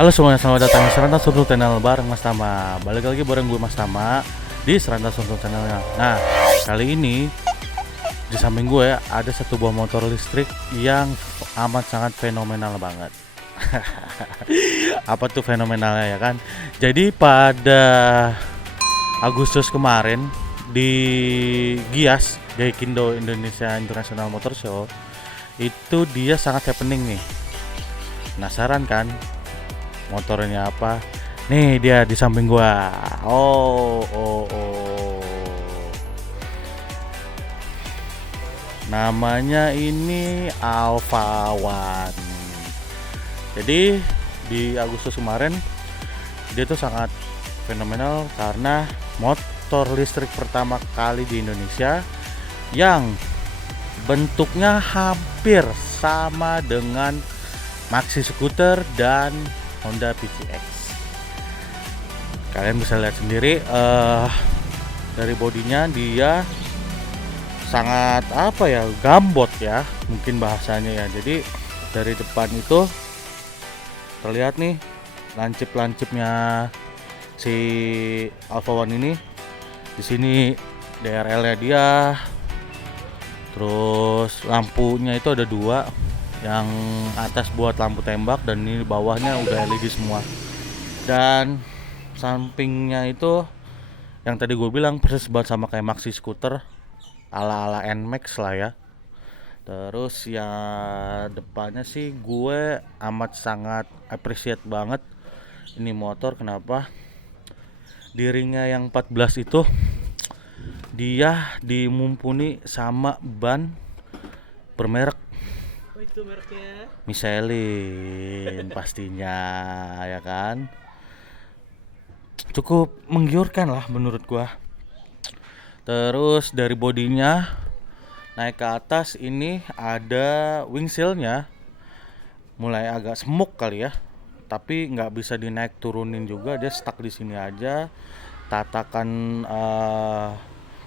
Halo semuanya, selamat datang di Seranta Suntul Channel bareng Mas Tama. Balik lagi bareng gue Mas Tama di Seranta Suntul Channelnya. Nah, kali ini di samping gue ada satu buah motor listrik yang amat sangat fenomenal banget. Apa tuh fenomenalnya ya kan? Jadi pada Agustus kemarin di GIAS, Gaikindo Indonesia International Motor Show, itu dia sangat happening nih. Penasaran kan? Motornya apa? Nih dia di samping gua. Oh. Namanya ini Alpha One. Jadi di Agustus kemarin dia tuh sangat fenomenal karena motor listrik pertama kali di Indonesia yang bentuknya hampir sama dengan maxi scooter dan Honda PCX. Kalian bisa lihat sendiri dari bodinya dia sangat gambot ya, mungkin bahasanya ya. Jadi dari depan itu terlihat nih lancip-lancipnya si Alpha One ini. Di sini DRL-nya dia. Terus lampunya itu ada dua, yang atas buat lampu tembak dan ini bawahnya udah LED semua. Dan sampingnya itu yang tadi gue bilang persis banget sama kayak maxi scooter ala-ala NMAX lah ya. Terus ya depannya sih gue amat sangat appreciate banget ini motor. Kenapa? Di ringnya yang 14 itu dia dimumpuni sama ban bermerek Itu mereknya Michelin pastinya ya kan. Cukup menggiurkan lah menurut gua. Terus dari bodinya naik ke atas ini ada wingshieldnya, mulai agak semuk kali ya, tapi nggak bisa dinaik turunin juga, dia stuck di sini aja. Tatakan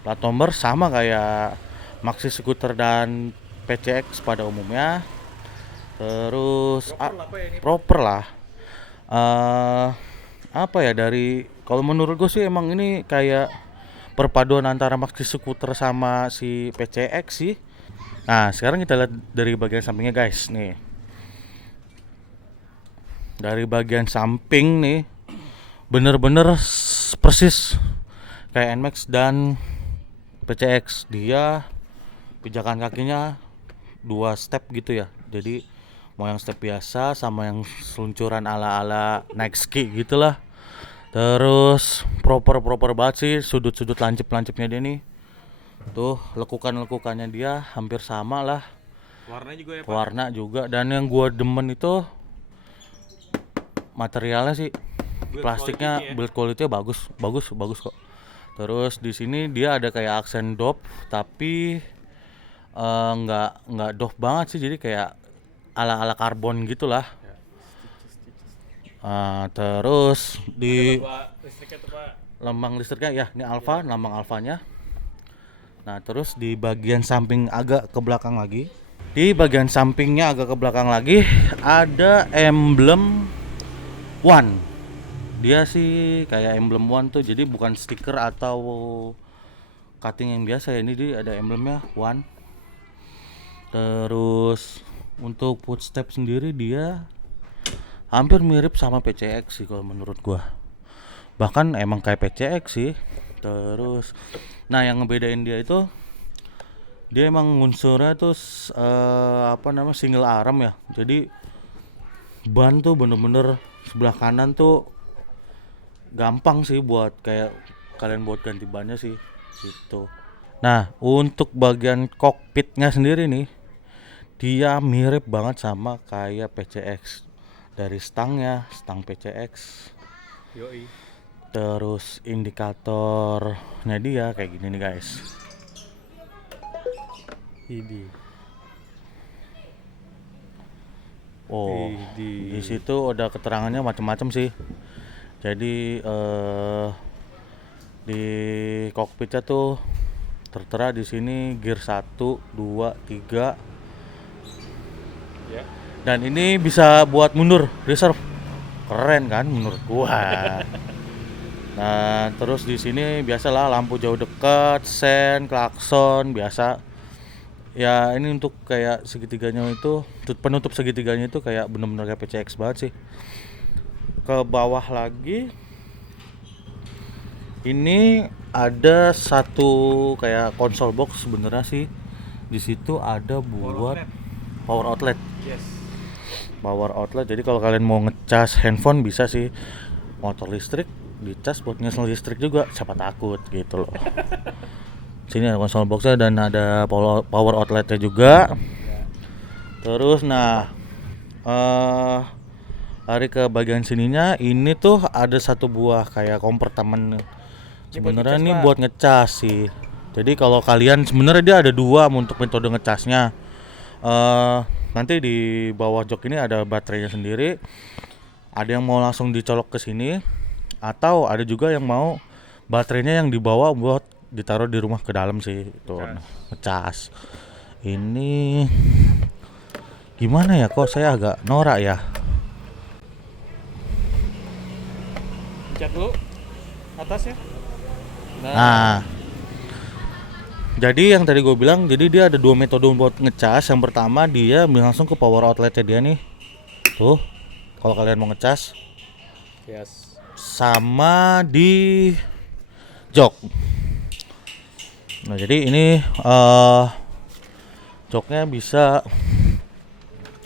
plat nomor sama kayak maxi scooter dan PCX pada umumnya. Terus proper lah. Dari kalau menurut gue sih emang ini kayak perpaduan antara maxi scooter sama si PCX sih. Nah sekarang kita lihat dari bagian sampingnya guys nih. Dari bagian samping nih bener-bener persis kayak NMAX dan PCX. Dia pijakan kakinya 2 step gitu ya. Jadi mau yang step biasa sama yang seluncuran ala-ala naik ski gitulah. Terus proper banget sih sudut-sudut lancip-lancipnya dia nih. Tuh lekukan-lekukannya dia hampir sama lah. warnanya juga ya Pak. Warna juga, dan yang gua demen itu materialnya sih. Plastiknya build quality-nya bagus kok. Terus di sini dia ada kayak aksen dop, tapi nggak doff banget sih, jadi kayak ala karbon gitulah. Terus di Listriknya tuh Pak. lambang listriknya ya ini Alfa, lambang Alfanya. Nah terus di bagian samping agak ke belakang lagi, di bagian sampingnya agak ke belakang lagi ada emblem One. Dia sih kayak emblem One tuh, jadi bukan stiker atau cutting yang biasa ya, ini dia ada emblemnya One. Terus untuk footstep sendiri dia hampir mirip sama PCX sih kalau menurut gua. Bahkan emang kayak PCX sih. Terus nah yang ngebedain dia itu dia emang unsurnya tuh single arm ya. Jadi ban tuh bener-bener sebelah kanan tuh gampang sih buat kayak kalian buat ganti bannya sih gitu. Nah untuk bagian kokpitnya sendiri nih dia mirip banget sama kayak PCX. Dari stangnya, stang PCX. Yoi. Terus indikatornya dia kayak gini nih guys. Ini. Di situ udah keterangannya macam-macam sih. Jadi di kokpitnya tuh tertera di sini gear 1, 2, 3. Ya. Dan ini bisa buat mundur reserve. Keren kan menurut gua. Nah, terus di sini biasalah lampu jauh dekat, sen, klakson biasa. Ya ini untuk kayak segitiganya itu, penutup segitiganya itu kayak bener-bener kayak PCX banget sih. Ke bawah lagi ini ada satu kayak konsol box sebenarnya sih. Di situ ada buat power outlet. Yes. Power outlet. Jadi kalau kalian mau ngecas handphone bisa sih. Motor listrik dicas buat ngesel listrik juga, siapa takut gitu loh. Sini ada konsol boxnya dan ada power outletnya juga. Terus nah lari ke bagian sininya, ini tuh ada satu buah kayak kompartemen. Sebenarnya ini buat ngecas sih. Jadi kalau kalian sebenarnya dia ada dua untuk metode ngecasnya. Nanti di bawah jok ini ada baterainya sendiri. Ada yang mau langsung dicolok ke sini, atau ada juga yang mau baterainya yang dibawa buat ditaruh di rumah ke dalam sih itu ngecas. Ini gimana ya, kok saya agak norak ya. Pencet dulu atasnya. Nah, jadi yang tadi gue bilang, jadi dia ada dua metode buat ngecas. Yang pertama dia langsung ke power outletnya dia nih. Tuh, kalau kalian mau ngecas. Yes. Sama di jok. Nah, jadi ini joknya bisa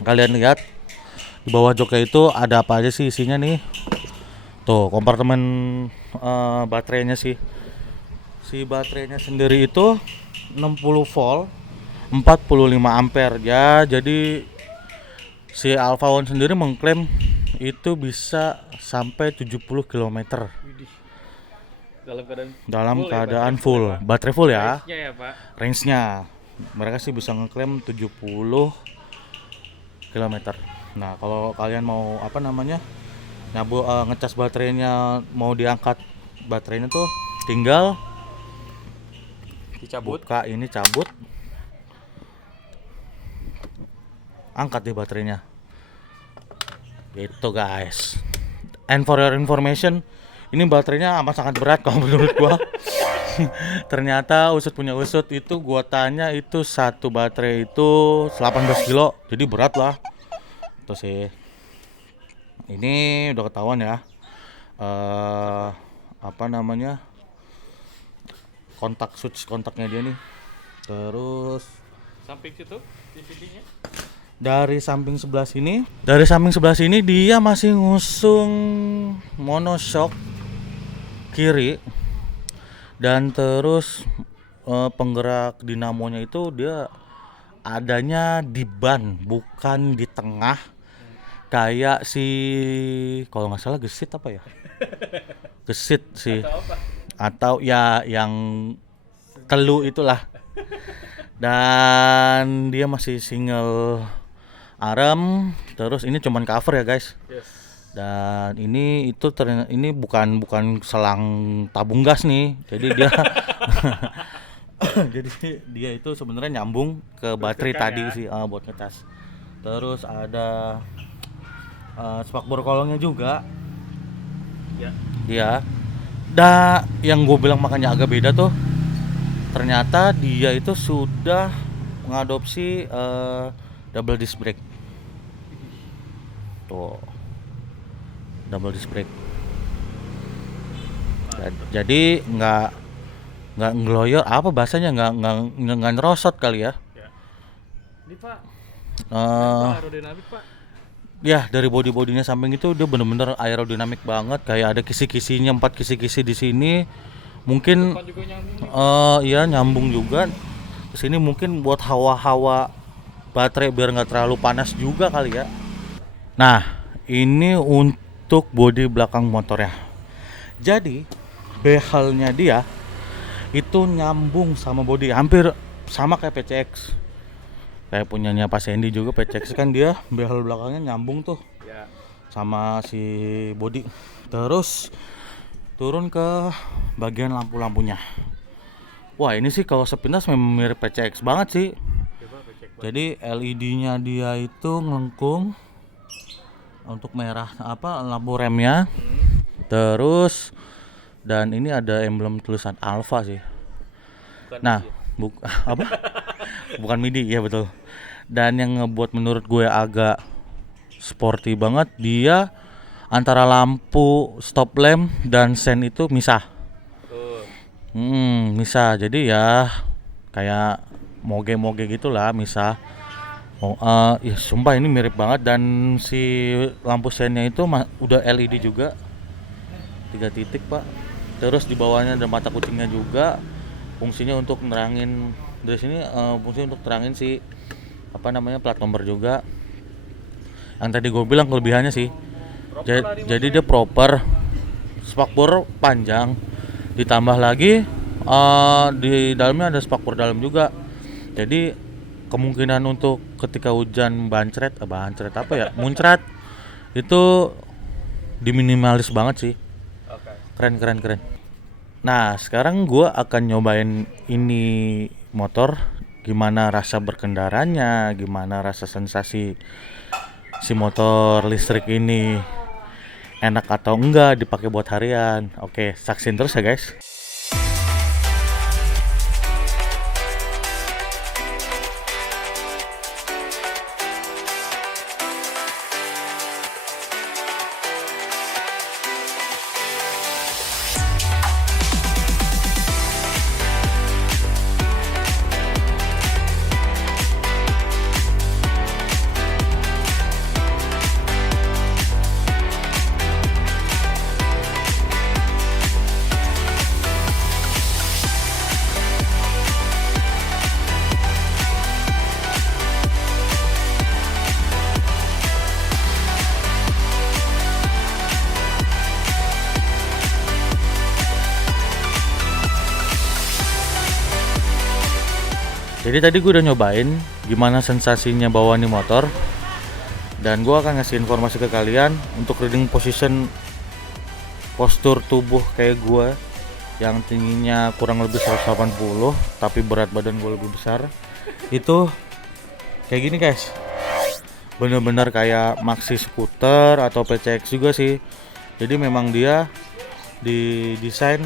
kalian lihat di bawah joknya itu ada apa aja sih isinya nih. Tuh, kompartemen baterainya sih. Si baterainya sendiri itu 60 volt 45 ampere ya. Jadi si Alpha One sendiri mengklaim itu bisa sampai 70 km dalam keadaan full, baterai full ya. Range-nya ya, Pak. Range-nya mereka sih bisa ngeklaim 70 km. Nah, kalau kalian mau apa namanya? Ngecas baterainya, mau diangkat baterainya tuh tinggal Dicabut. buka ini, cabut, angkat deh baterainya gitu guys. And for your information, ini baterainya amat sangat berat kalau menurut gua. Ternyata usut punya usut, itu gua tanya itu satu baterai itu 18 kilo, jadi berat lah itu sih. Ini udah ketahuan ya, apa namanya, kontak switch kontaknya dia nih. Terus Samping situ DVD-nya. dari samping sebelah sini dia masih ngusung monoshock kiri, dan terus penggerak dinamonya itu dia adanya di ban, bukan di tengah kayak si, kalau nggak salah gesit apa ya, gesit sih, atau ya yang telu itulah. Dan dia masih single arm. Terus ini cuman cover ya guys. Yes. Dan ini itu ini bukan selang tabung gas nih. Jadi dia jadi dia itu sebenarnya nyambung ke baterai tadi ya, sih buat ngecas. Terus ada spakbor kolongnya juga. Ya. Dia yang gue bilang makanya agak beda tuh, ternyata dia itu sudah mengadopsi double disc brake. Tuh, double disc brake. Jadi nggak ngeloyor, apa bahasanya, nggak ngerosot kali ya. Ini Pak, aerodinamik Pak. Ya, dari bodinya samping itu dia bener-bener aerodinamik banget, kayak ada kisi-kisinya, 4 kisi-kisi di sini. Mungkin iya nyambung juga. Kesini mungkin buat hawa-hawa baterai biar nggak terlalu panas juga kali ya. Nah, ini untuk bodi belakang motornya. Jadi behelnya dia itu nyambung sama bodi, hampir sama kayak PCX. Kayak punyanya Pak Sandy juga, PCX kan dia behel belakangnya nyambung tuh sama si bodi. Terus turun ke bagian lampu-lampunya. Wah, ini sih kalau sepintas memang mirip PCX banget sih. Jadi LED-nya dia itu ngelengkung untuk merah apa lampu remnya. Terus dan ini ada emblem tulisan Alfa sih. Bukan Nah, dia. apa? Bukan MIDI, ya betul. Dan yang ngebuat menurut gue agak sporty banget, dia antara lampu stop lamp dan sen itu misah. Oh, Misah. Jadi ya kayak moge-moge gitulah, misah. Oh, ya sumpah ini mirip banget dan si lampu sennya itu udah LED juga. 3 titik, Pak. Terus di bawahnya ada mata kucingnya juga. Fungsinya untuk nerangin dari sini, fungsinya untuk terangin si apa namanya plat nomor juga. Yang tadi gue bilang kelebihannya sih. Jadi dia proper, spakbor panjang, ditambah lagi di dalamnya ada spakbor dalam juga. Jadi kemungkinan untuk ketika hujan bancret apa ya, muncrat itu diminimalis banget sih. oke. Keren. Nah, sekarang gua akan nyobain ini motor, gimana rasa berkendaranya, gimana rasa sensasi si motor listrik ini, enak atau enggak dipakai buat harian. Oke, saksin terus ya guys. Jadi tadi gue udah nyobain gimana sensasinya bawa nih motor. Dan gue akan ngasih informasi ke kalian untuk reading position postur tubuh kayak gue yang tingginya kurang lebih 180 tapi berat badan gue lebih besar. Itu kayak gini guys. Bener-bener kayak maxi scooter atau PCX juga sih. Jadi memang dia didesain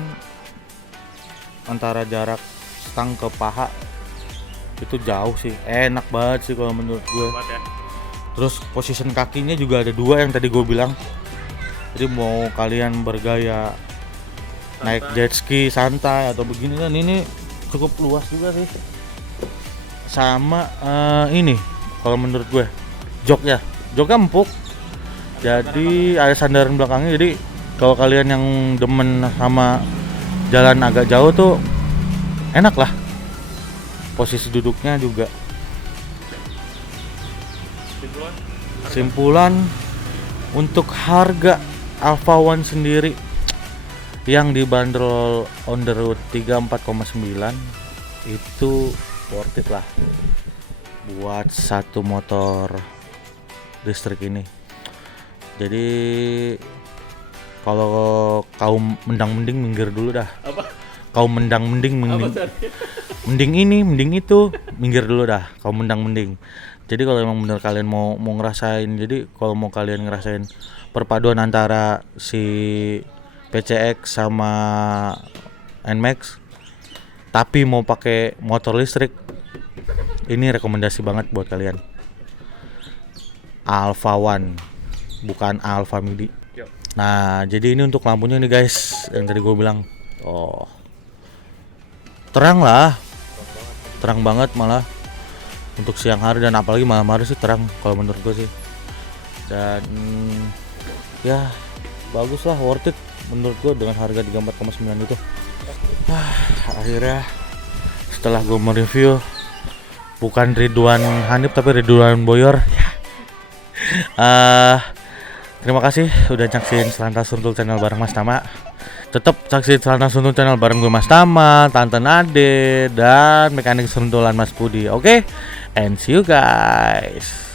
antara jarak stang ke paha itu jauh sih, enak banget sih kalau menurut gue. Hebat ya. Terus position kakinya juga ada 2 yang tadi gue bilang. Jadi mau kalian bergaya naik jet ski santai atau begini kan, ini cukup luas juga sih. Sama ini kalau menurut gue joknya empuk. Jadi ada sandaran belakangnya. Jadi kalau kalian yang demen sama jalan agak jauh tuh enak lah. Posisi duduknya juga. Simpulan untuk harga Alfa One sendiri yang dibanderol on the road 34,9 itu worth it lah buat satu motor listrik ini. Jadi kalau kaum mendang-mending minggir dulu dah. Apa? Kaum mendang-mending mending itu minggir dulu dah. Kaum mendang-mending. Jadi kalau emang bener kalian mau ngerasain, jadi kalau mau kalian ngerasain perpaduan antara si PCX sama NMAX tapi mau pakai motor listrik, ini rekomendasi banget buat kalian. Alfa One, bukan Alfa MIDI. Yuk. Nah, jadi ini untuk lampunya nih guys, yang tadi gue bilang. Oh, terang lah, terang banget malah untuk siang hari, dan apalagi malam hari sih terang kalau menurut gue sih. Dan ya bagus lah, worth it menurut gue dengan harga 34,9 itu. Akhirnya setelah gue mereview, bukan Ridwan Hanif tapi Ridwan Boyor. Terima kasih udah nyaksin Selanta Suntul channel bareng Mas Tama. Tetap saksiin Selanta Suntul channel bareng gue Mas Tama, Tante Nade, dan mekanik sentulan Mas Pudi. Oke, and see you guys.